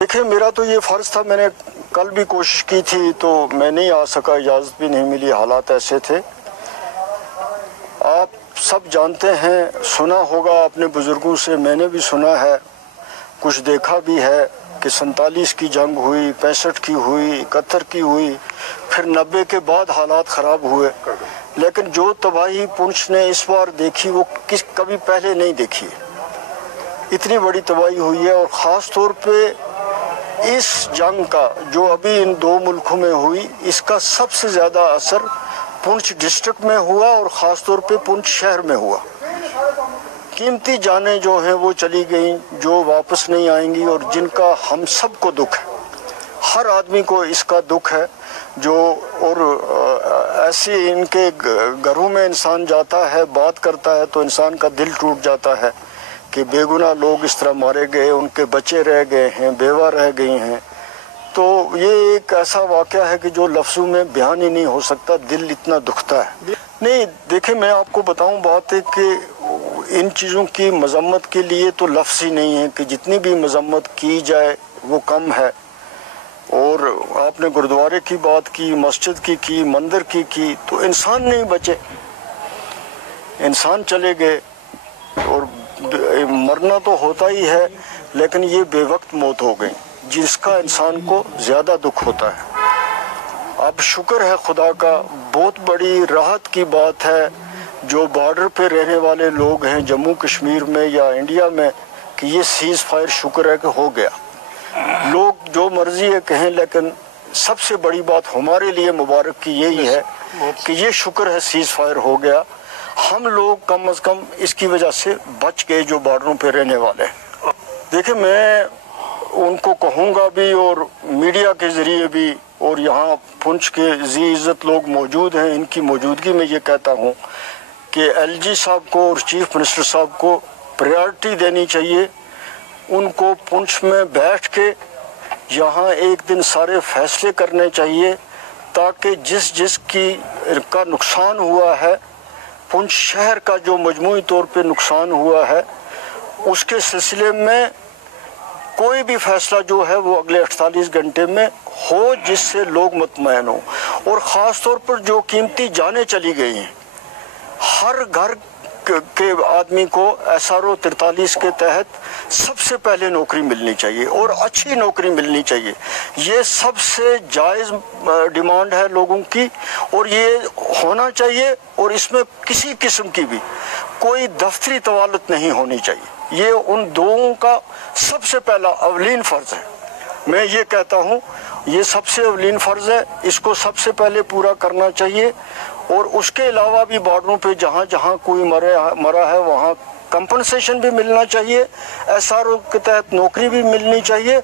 देखिए, मेरा तो ये फ़र्ज़ था। मैंने कल भी कोशिश की थी तो मैं नहीं आ सका, इजाज़त भी नहीं मिली, हालात ऐसे थे। आप सब जानते हैं, सुना होगा अपने बुज़ुर्गों से, मैंने भी सुना है, कुछ देखा भी है कि 47 की जंग हुई, 65 की हुई, 71 की हुई, फिर 90 के बाद हालात ख़राब हुए। लेकिन जो तबाही पुंछ ने इस बार देखी वो कभी पहले नहीं देखी। इतनी बड़ी तबाही हुई है, और ख़ास तौर पे इस जंग का जो अभी इन दो मुल्कों में हुई, इसका सबसे ज़्यादा असर पुंछ डिस्ट्रिक्ट में हुआ और ख़ास तौर पे पुंछ शहर में हुआ। कीमती जानें जो हैं वो चली गई, जो वापस नहीं आएंगी, और जिनका हम सबको दुख है, हर आदमी को इसका दुख है। जो और ऐसे इनके घरों में इंसान जाता है, बात करता है, तो इंसान का दिल टूट जाता है कि बेगुनाह लोग इस तरह मारे गए, उनके बच्चे रह गए हैं, बेवा रह गई हैं। तो ये एक ऐसा वाक़या है कि जो लफ्ज़ों में बयान ही नहीं हो सकता, दिल इतना दुखता है। नहीं, देखिए, मैं आपको बताऊं, बात है कि इन चीज़ों की मज़म्मत के लिए तो लफ्ज़ ही नहीं है कि जितनी भी मज़म्मत की जाए वो कम है। और आपने गुरुद्वारे की बात की, मस्जिद की, मंदिर की, तो इंसान नहीं बचे, इंसान चले गए। और मरना तो होता ही है, लेकिन ये बेवक्त मौत हो गई, जिसका इंसान को ज़्यादा दुख होता है। अब शुक्र है खुदा का, बहुत बड़ी राहत की बात है जो बॉर्डर पे रहने वाले लोग हैं जम्मू कश्मीर में या इंडिया में, कि ये सीज़ फायर शुक्र है कि हो गया। लोग जो मर्जी है कहें, लेकिन सबसे बड़ी बात हमारे लिए मुबारक की यही है कि ये शुक्र है सीज़ फायर हो गया। हम लोग कम अज़ कम इसकी वजह से बच गए जो बॉर्डरों पे रहने वाले। देखिए, मैं उनको कहूँगा भी, और मीडिया के ज़रिए भी, और यहाँ पुंछ के जी इज़्ज़त लोग मौजूद हैं, इनकी मौजूदगी में ये कहता हूँ कि एलजी साहब को और चीफ मिनिस्टर साहब को प्रायोरिटी देनी चाहिए। उनको पुंछ में बैठ के यहाँ एक दिन सारे फैसले करने चाहिए, ताकि जिस का नुकसान हुआ है, पुंछ शहर का जो मजमूई तौर पे नुकसान हुआ है, उसके सिलसिले में कोई भी फैसला जो है वो अगले 48 घंटे में हो, जिससे लोग मुतमईन हो। और ख़ास तौर पर जो कीमती जानें चली गई हैं, हर घर के आदमी को SRO 43 के तहत सबसे पहले नौकरी मिलनी चाहिए, और अच्छी नौकरी मिलनी चाहिए। ये सबसे जायज़ डिमांड है लोगों की, और ये होना चाहिए। और इसमें किसी किस्म की भी कोई दफ्तरी तवालत नहीं होनी चाहिए। ये उन दोनों का सबसे पहला अवलीन फ़र्ज़ है। मैं ये कहता हूँ, ये सबसे अवलीन फ़र्ज़ है, इसको सबसे पहले पूरा करना चाहिए। और उसके अलावा भी बॉर्डरों पे जहाँ जहाँ कोई मरा है वहाँ कंपनसेशन भी मिलना चाहिए, SRO के तहत नौकरी भी मिलनी चाहिए।